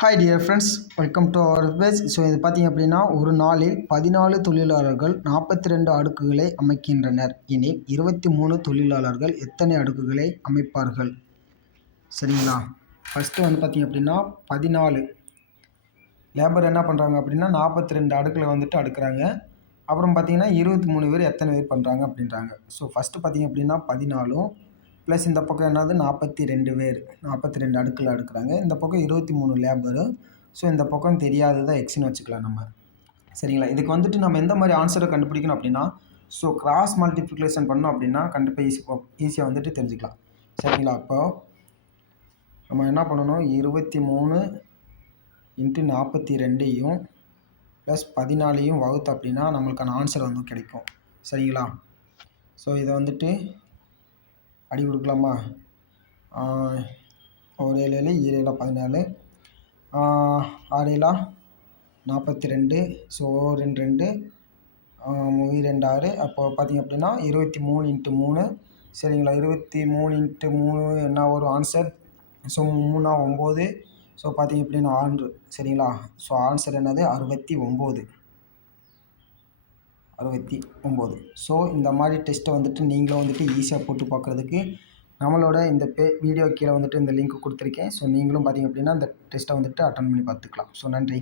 Hi dear friends, welcome to our page. So இது பார்த்திங்க அப்படின்னா, ஒரு நாளில் 14 தொழிலாளர்கள் 42 அடுக்குகளை அமைக்கின்றனர் எனில் 23 தொழிலாளர்கள் எத்தனை அடுக்குகளை அமைப்பார்கள்? சரிங்களா? ஃபஸ்ட்டு வந்து பார்த்திங்க அப்படின்னா 14 லேபர் என்ன பண்ணுறாங்க அப்படின்னா 42 அடுக்களை வந்துட்டு அடுக்குறாங்க. அப்புறம் பார்த்திங்கன்னா 23 பேர் எத்தனை பேர் பண்ணுறாங்க அப்படின்றாங்க. ஸோ ஃபஸ்ட்டு பார்த்திங்க அப்படின்னா 14 ப்ளஸ் இந்த பக்கம் என்னது 42 பேர் 42 அடுக்கில் அடுக்குறாங்க. இந்த பக்கம் 23 லேபரு. ஸோ இந்த பக்கம் தெரியாததை எக்ஸ்னு வச்சுக்கலாம் நம்ம. சரிங்களா? இதுக்கு வந்துட்டு நம்ம எந்த மாதிரி ஆன்சரை கண்டுபிடிக்கணும் அப்படின்னா, ஸோ கிராஸ் மல்டிப்ளிகேஷன் பண்ணோம் அப்படின்னா கண்டிப்பாக ஈஸியாக வந்துட்டு தெரிஞ்சுக்கலாம். சரிங்களா? அப்போ நம்ம என்ன பண்ணணும், 23 × 42 ப்ளஸ் 14 வகுத்து அப்படின்னா நம்மளுக்கான ஆன்சர் வந்து கிடைக்கும். சரிங்களா? ஸோ இதை வந்துட்டு அடி கொடுக்கலாமா? 1 7 7 7 14 6 7 42. ஸோ 2 2 2 6. அப்போ பார்த்திங்க அப்படின்னா 23 × 3. சரிங்களா? 23 × 3 என்ன வரும் ஆன்சர்? ஸோ 3 9. ஸோ பார்த்திங்க அப்படின்னா 6. சரிங்களா? ஸோ ஆன்சர் என்னது? 69. ஸோ இந்த மாதிரி டெஸ்ட்டை வந்துட்டு நீங்களும் வந்துட்டு ஈஸியாக போட்டு பார்க்குறதுக்கு நம்மளோட இந்த வீடியோ கீழே வந்துட்டு இந்த லிங்க் கொடுத்துருக்கேன். ஸோ நீங்களும் பார்த்திங்க அப்படின்னா இந்த டெஸ்ட்டை வந்துட்டு அட்டன் பண்ணி பார்த்துக்கலாம். ஸோ நன்றி.